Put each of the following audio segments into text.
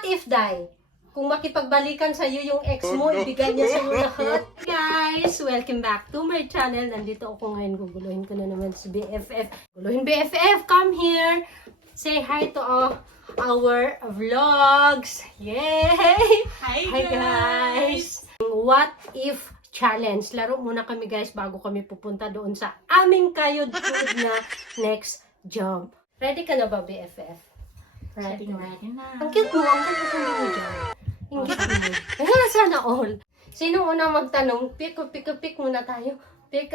What if, Day? Kung makipagbalikan sa'yo yung ex mo, ibigay niya sa'yo lahat. Guys, welcome back to my channel. Nandito ako ngayon. Guguluhin ko na naman si BFF. Guguluhin BFF, come here. Say hi to our vlogs. Yay! Hi Guys! What if challenge? Laro muna kami guys bago kami pupunta doon sa aming kayod na next jump. Ready ka na ba, BFF? Ready na. Ang cute mo, ang cute mo dyan. Ang cute mo. Ayun, sana all. Sino una magtanong? Pick muna tayo. Pick.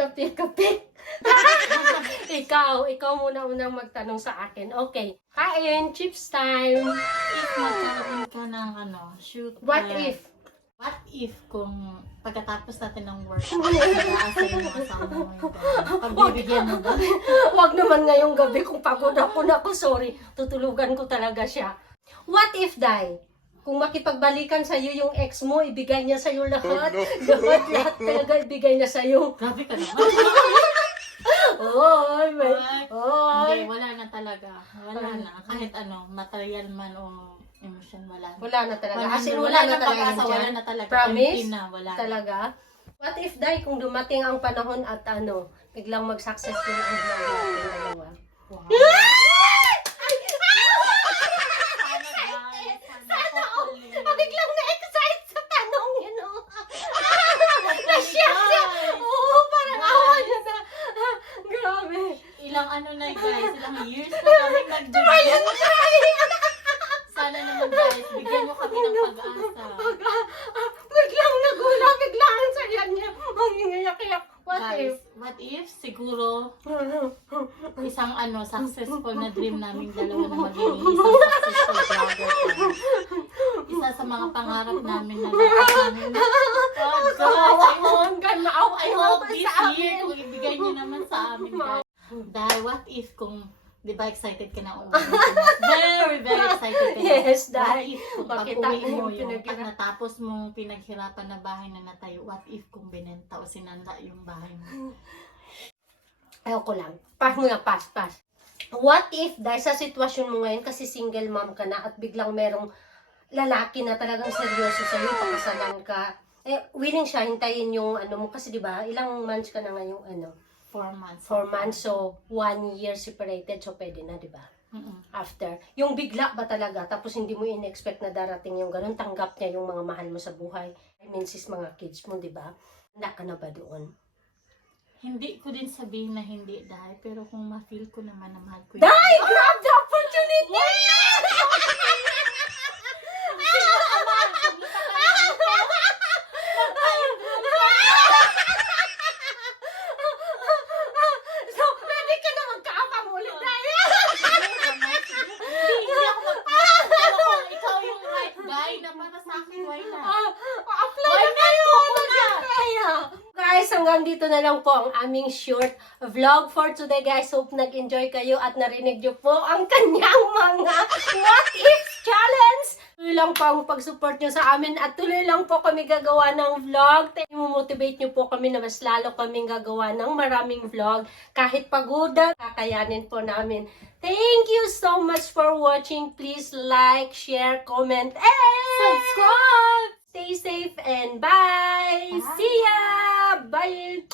ikaw muna unang magtanong sa akin. Okay. Kain, chips time. If magkaroon ka ng shoot. What if? What if kung pagkatapos natin ng work, nag-aasa yung mga kasama mo yung pagbibigyan mo ba? Wag naman ngayong gabi kung pagod ako. Sorry. Tutulugan ko talaga siya. What if, Day? Kung makipagbalikan sa'yo yung ex mo, ibigay niya sa'yo lahat. Lahat talaga ibigay niya sa'yo. Grabe ka naman. Oy, Hindi, wala na talaga. Wala na. Kahit material man o emotion, wala na. Wala na talaga. As in, wala na talaga pag-asa, wala dyan. na talaga. Promise? Empty na, wala na. Talaga? What if, Day, kung dumating ang panahon at biglang mag-successful ang vlog natin dalawa? Wow. Sana all! Biglang na-excite sa tanong yun, Na-shock siya! Oo, parang awa niya na. Grabe. Ilang guys, ilang years na kami nag-join. Sana naman guys, bigyan mo kami ng pag-asa. Biglang nagulang, biglang ang saya niya. Ang ingayak-iyak. What if? What if siguro isang successful na dream naming dalawa na maging isang successful vlogger. Isa sa mga pangarap namin na dapat namin. Oh God, I hope this year kung ibigay niyo naman sa amin guys. Dahil what if kung di ba excited ka na umuwi? Very excited ka na. Yes, What dahil if kung makita pag-uwi mo mo yung yung pag natapos mong pinaghirapan na bahay na natayo, what if kung binenta o sinanda yung bahay mo? Ayoko lang. Pass mo na, pass. What if, dahil sa sitwasyon mo ngayon, kasi single mom ka na at biglang merong lalaki na talagang seryoso sa'yo, pakasalan ka, willing siya hintayin yung mo, kasi diba, ilang months ka na ngayong 4 months. 4 months, so 1 year separated, so pwede na, diba? After. Yung bigla ba talaga, tapos hindi mo in-expect na darating yung ganun, tanggap niya yung mga mahal mo sa buhay. I mean, sis, mga kids mo, diba? Handa ka na ba doon? Hindi ko din sabihin na hindi dahil, pero kung ma-feel ko naman na mahal ko Dai! Grab the opportunity! So, pwede ka na magkaapang ulit, Dai! Hindi ako mag-pero kung ikaw yung right guy na para sa akin, why not? Apply na kayo! Kaya! Guys, hanggang dito na lang po ang aming short vlog for today, guys. Hope nag-enjoy kayo at narinig nyo po ang kanyang mga what if challenge. Tuloy lang po ang pag-support nyo sa amin at tuloy lang po kami gagawa ng vlog. Motivate nyo po kami na mas lalo kaming gagawa ng maraming vlog. Kahit pagoda, kakayanin po namin. Thank you so much for watching. Please like, share, comment, and Subscribe! stay safe and bye! See ya! Bye!